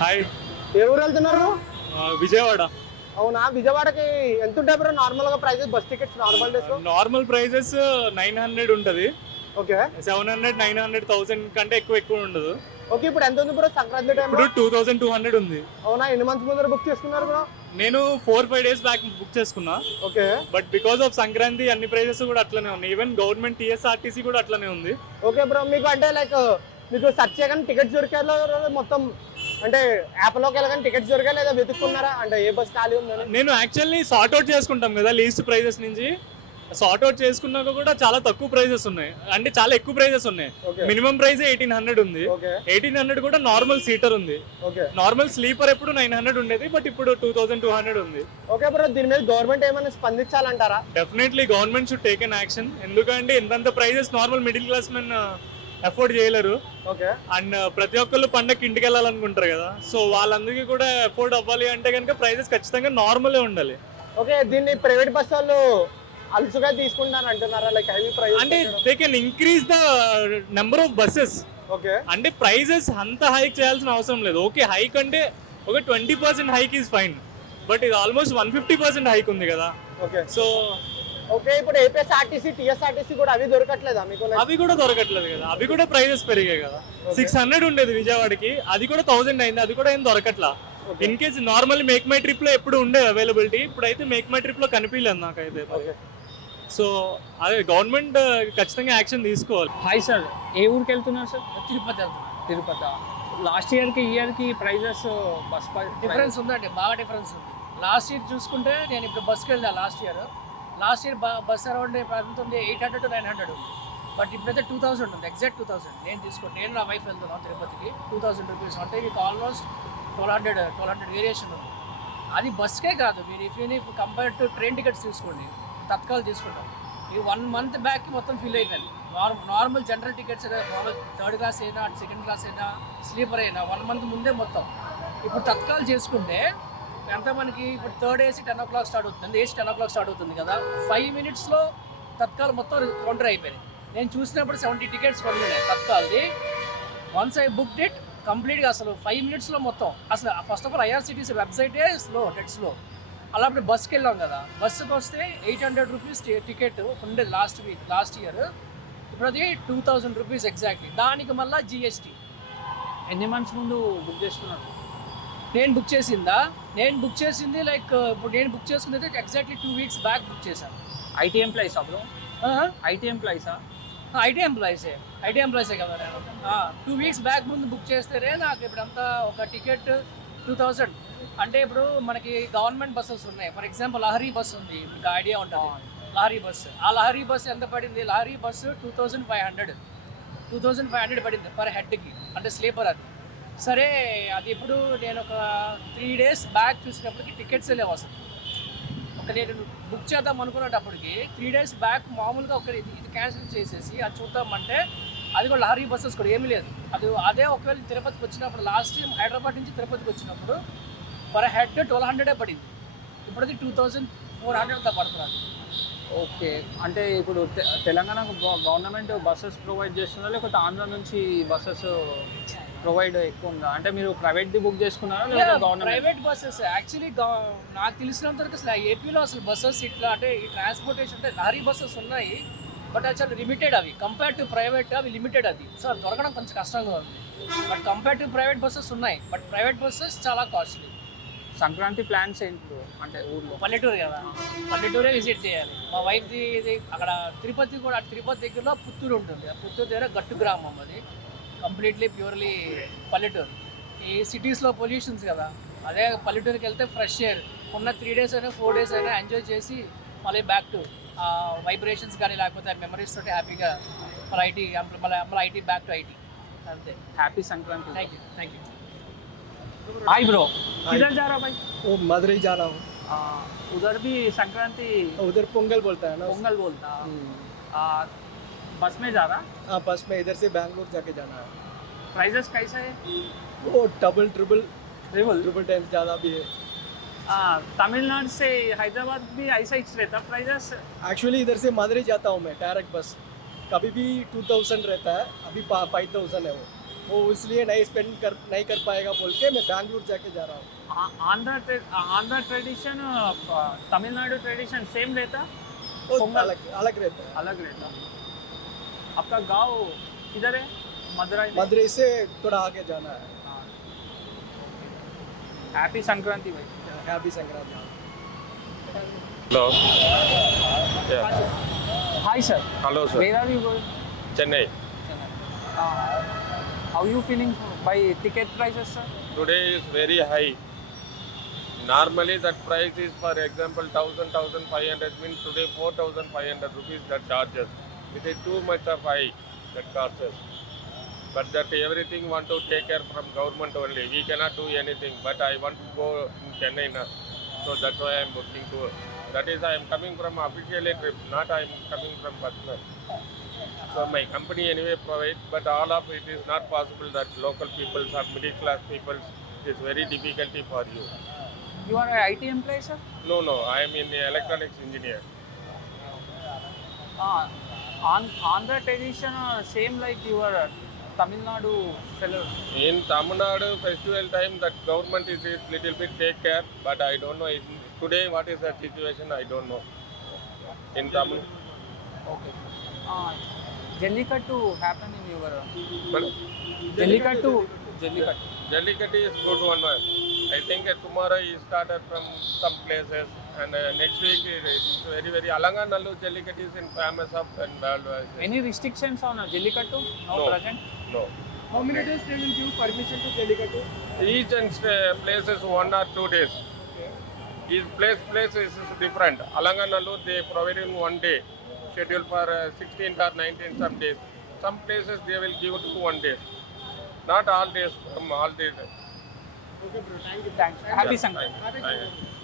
Hi. ఏ ఊరు వెళ్తున్నారు? విజయవాడ. అవునా, విజయవాడకి ఎంత ఉంటాయి బ్రో నార్మల్ గా prices bus tickets normal days లో? నార్మల్ ప్రైజెస్ 900 ఉంటుంది. ఓకే 700, 900, 1000 కంటే ఎక్కువ ఉండదు. ఓకే, ఇప్పుడు ఎంత ఉంది బ్రో సంక్రాంతి టైం? ఇప్పుడు 2200 ఉంది. అవునా, ఎన్ని మంత్స్ ముందర బుక్ చేసుకున్నారు బ్రో? నేను 4-5 డేస్ బ్యాక్ బుక్ చేసుకున్నా. Okay but because of Sankranti అన్ని ప్రైజెస్ కూడా అట్లనే ఉన్నాయి. ఈవెన్ గవర్నమెంట్ టీఎస్ఆర్టీసీ కూడా అట్లనే ఉంది. ఓకే బ్రో, మీకు అంటే లైక్ మీకు సెర్చ్ చేయగానే టికెట్స్ దొరికాయో మొత్తం అంటే యాప్లోకి వెళ్ళగానే టికెట్స్ దొరికాయా లేదా వెతుక్కున్నారా అంటే ఏ బస్ ఖాళీ ఉందని? నేను యాక్చువల్లీ సార్ట్ అవుట్ చేసుకుంటాం కదా లీస్ట్ ప్రైజెస్ నుంచి. సార్ట్ అవుట్ చేసుకున్నాక కూడా చాలా తక్కువ ప్రైజెస్ ఉన్నాయి, అంటే చాలా ఎక్కువ ప్రైజెస్ ఉన్నాయి. మినిమం ప్రైస్ 1800 ఉంది. 1800 కూడా నార్మల్ సీటర్ ఉంది. నార్మల్ స్లీపర్ ఎప్పుడు 900 ఉండేది, బట్ ఇప్పుడు 2200 ఉంది. ఓకే బ్రో, దీని మీద గవర్నమెంట్ ఏమైనా స్పందించాలంటారా? Definitely government should take an action. ఎందుకంటే ఇంతంత prices normal middle class men afford చేయలేరు. ఓకే, అండ్ ప్రతి ఒక్కళ్ళు పండగకి ఇంటికి వెళ్ళాలనుకుంటారు కదా, సో వాళ్ళందరికీ కూడా అఫోర్డ్ అవ్వాలి అంటే కనుక ప్రైజెస్ ఖచ్చితంగా నార్మలే ఉండాలి. ఓకే, దీన్ని ప్రైవేట్ బస్ వాళ్ళు అలసుగా తీసుకుంటాను అంటున్నారా? లైక్ హెవీ ప్రైస్ అంటే they can increase the number of buses. Okay, అంటే ప్రైజెస్ అంత హైక్ చేయాల్సిన అవసరం లేదు. ఓకే, హైక్ అంటే ఒక 20% హైక్ ఈజ్ ఫైన్, బట్ ఇది ఆల్మోస్ట్ 150% హైక్ ఉంది కదా. ఓకే సో ఓకే, ఇప్పుడు ఏపీఎస్ఆర్టీసీ టీఎస్ఆర్టీసీ కూడా అవి దొరకట్లేదా మీకు? అవి కూడా దొరకట్లేదు కదా, అవి కూడా ప్రైజెస్ పెరిగాయి కదా. 600 ఉండేది విజయవాడకి, అది కూడా 1000 అయింది, అది కూడా ఏం దొరకట్లా. In case normal MakeMyTrip లో ఎప్పుడు ఉండే అవైలబిలిటీ, ఇప్పుడైతే మేక్ మై ట్రిప్ లో కనిపించలేదు నాకైతే. సో అదే గవర్నమెంట్ ఖచ్చితంగా యాక్షన్ తీసుకోవాలి. హాయ్ సార్, ఏ ఊరికి వెళ్తున్నారు సార్? తిరుపతి వెళ్తున్నాను. తిరుపతి. లాస్ట్ ఇయర్కి ఈ ఇయర్కి ప్రైజెస్ బస్ డిఫరెన్స్ ఉందండి, బాగా డిఫరెన్స్ ఉంది. లాస్ట్ ఇయర్ చూసుకుంటే నేను ఇప్పుడు బస్కి వెళ్ళాను. లాస్ట్ ఇయర్ బస్ అరౌండ్ ఎంత ఉంది? 800 to 900 ఉంది. బట్ ఇప్పుడైతే 2000 ఉంది, ఎగ్జాక్ట్ 2000. నేను నా వైఫ్ వెళ్తున్నాను తిరుపతికి. 2000 రూపీస్ అంటే మీకు ఆల్మోస్ట్ 1200 వేరియేషన్ ఉంది. అది బస్కే కాదు, మీరు if compare to train tickets తీసుకోండి, తత్కాల్ తీసుకుంటాం. ఈ 1 month బ్యాక్కి మొత్తం ఫిల్ అయిపోయింది. Normal general tickets normal third class అయినా సెకండ్ క్లాస్ అయినా స్లీపర్ అయినా 1 month ముందే మొత్తం. ఇప్పుడు తత్కాల్ చేసుకుంటే ఎంత మనకి ఇప్పుడు థర్డ్ ఏసీ 10 o'clock స్టార్ట్ అవుతుంది, ఏసీ 10 o'clock స్టార్ట్ అవుతుంది కదా. 5 minutesలో తత్కాల్ మొత్తం కౌంటర్ అయిపోయింది. నేను చూసినప్పుడు 70 టికెట్స్ కొన్నాయి తత్కాల్ది. వన్స్ ఐ బుక్డ్ ఇట్ కంప్లీట్గా అసలు 5 minutesలో మొత్తం. అసలు ఫస్ట్ ఆఫ్ ఆల్ ఐఆర్సిటీసీ వెబ్సైటే డెడ్ స్లో. అలా అప్పుడు బస్కి వెళ్ళాం కదా, బస్సుకి వస్తే 800 రూపీస్ టికెట్ ఉండేది లాస్ట్ ఇయర్. ఇప్పుడు అది 2000 రూపీస్ ఎగ్జాక్ట్లీ. దానికి మళ్ళీ జిఎస్టీ. ఎన్ని మంత్స్ ముందు బుక్ చేసుకున్నారు? నేను బుక్ చేసింది లైక్ ఇప్పుడు నేను బుక్ చేసుకున్నది ఎగ్జాక్ట్లీ 2 weeks బ్యాక్ బుక్ చేశాను. ఐటీ ఎంప్లాయీసా బ్రో? ఐటీ ఎంప్లాయీసా? ఐటీ ఎంప్లాయీసే కదా. నేను 2 weeks బ్యాక్ ముందు బుక్ చేస్తేనే నాకు ఇప్పుడంతా ఒక టికెట్ 2000. అంటే ఇప్పుడు మనకి గవర్నమెంట్ బస్సెస్ ఉన్నాయి. ఫర్ ఎగ్జాంపుల్ లహరీ బస్ ఉంది, మీకు ఐడియా ఉంటుంది. లహరీ బస్సు, ఆ లహరీ బస్సు ఎంత పడింది? లహరీ బస్సు 2500 పడింది పర్ హెడ్కి, అంటే స్లీపర్ అది. సరే, అది ఇప్పుడు నేను ఒక 3 days బ్యాక్ చూసినప్పటికి టికెట్స్ లేవు అసలు. నేను బుక్ చేద్దాం అనుకునేటప్పటికి 3 days బ్యాక్ మామూలుగా ఇది క్యాన్సిల్ చేసేసి అది చూద్దామంటే అది కూడా లహరీ బస్సెస్ కూడా ఏమీ లేదు. అదే ఒకవేళ తిరుపతికి వచ్చినప్పుడు లాస్ట్ టైం హైదరాబాద్ నుంచి తిరుపతికి వచ్చినప్పుడు పర్ హెడ్ 1200 పడింది. ఇప్పుడు అది 2400 పడుతుంది. ఓకే, అంటే ఇప్పుడు తెలంగాణ గవర్నమెంట్ బస్సెస్ ప్రొవైడ్ చేస్తుందా, లేకపోతే ఆంధ్ర నుంచి బస్సెస్ ప్రొవైడ్ ఎక్కువ ఉందా? అంటే మీరు ప్రైవేట్ది బుక్ చేసుకున్నారా లేదా గవర్నమెంట్? ప్రైవేట్ బస్సెస్ యాక్చువల్లీ నాకు తెలిసినంత వరకు అసలు ఏపీలో అసలు బస్సెస్ ఇట్లా అంటే ఈ ట్రాన్స్పోర్టేషన్ అంటే లహరీ బస్సెస్ ఉన్నాయి, బట్ అది చాలా లిమిటెడ్. అవి కంపేర్ టు ప్రైవేట్ అవి లిమిటెడ్. అది సో దొరకడం కొంచెం కష్టంగా ఉంది. But compare to private buses ఉన్నాయి, బట్ ప్రైవేట్ బస్సెస్ చాలా కాస్ట్లీ. సంక్రాంతి ప్లాన్స్ ఏంటి అంటే ఊర్లో? పల్లెటూరు కదా, పల్లెటూరే విజిట్ చేయాలి. మా వైఫ్ది ఇది అక్కడ తిరుపతి కూడా, తిరుపతి దగ్గరలో పుత్తూరు ఉంటుంది. ఆ పుత్తూరు దగ్గర గట్టు గ్రామం, అది కంప్లీట్లీ ప్యూర్లీ పల్లెటూరు. ఈ సిటీస్లో పొల్యూషన్స్ కదా, అదే పల్లెటూరుకి వెళ్తే ఫ్రెష్ ఎయిర్ ఉన్న 3 days అయినా 4 days అయినా ఎంజాయ్ చేసి మళ్ళీ బ్యాక్ టు వైబ్రేషన్స్ కానీ లేకపోతే మెమరీస్ తోటి హ్యాపీగా మళ్ళీ ఐటీ బ్యాక్ టు ఐటీ. అంతే. Happy Sankranti. Thank you. Hi bro, किधर जा रहा भाई? वो मदुरई जा रहा हूँ। उधर भी संक्रांति उधर पोंगल बोलता है ना? पोंगल बोलता। बस में जा रहा? हाँ, बस में इधर से बैंगलोर जाके जाना है। प्राइजेस कैसा है? वो ट्रिपल टाइम्स ज़्यादा भी है। तमिलनाडु से हैदराबाद भी ऐसा ही रहता प्राइजेस? एक्चुअली इधर से मदुरई जाता हूँ मैं डायरेक्ट बस, कभी भी 2000 रहता है, अभी 5000 है वो। वो इसलिए नहीं कर पाएगा बोल के मैं बैंगलोर जाके जा रहा हूँ। Andhra tradition Tamil Nadu tradition same रहता, वो पोंगल। अलग रहता है। अलग रहता। आपका गांव किधर है? मदुरई में? मदुरई से थोड़ा आगे जाना है। हैप्पी संक्रांति भाई। Happy Sankranti. Hello. Yeah. Hi sir, Hello, sir. Where are you going? Chennai. How you feeling by ticket prices, sir? Today is very high. Normally that price is, for example, 1,500 means today 4,500 rupees that charges. It is too much of high that costs us. But that everything want to take care from government only. We cannot do anything. But I want to go in Chennai now. So that's why I am booking tour. That is, I am coming from officially trip, not I am coming from personal. So my company anyway provides, but all of it is not possible that local people or middle class people is very difficulty for you. You are an IT employee, sir? No, I am in the electronics engineer. Andhra tradition are same like your Tamil Nadu fellows. In Tamil Nadu festival time, that government is little bit take care, but I don't know. Today, what is the situation? I don't know. In Tamil, Okay. Jallikattu happen in your but Jallikattu. Jallikattu is good one. I think tomorrow is started from some places, and next week it is very Alanganallu Jallikattu is in famous of and worldwide. Any restrictions on Jallikattu? No, No. present. No. How many days they will give permission to Jallikattu? Each and place is 1 or 2 days. Each place is different. Alanganallu they provide in 1 day, scheduled for 16th or 19th some days. Some places they will give to 1 day. Not all days, from all days. Thanks. Happy Yeah, Sankranti. thank you.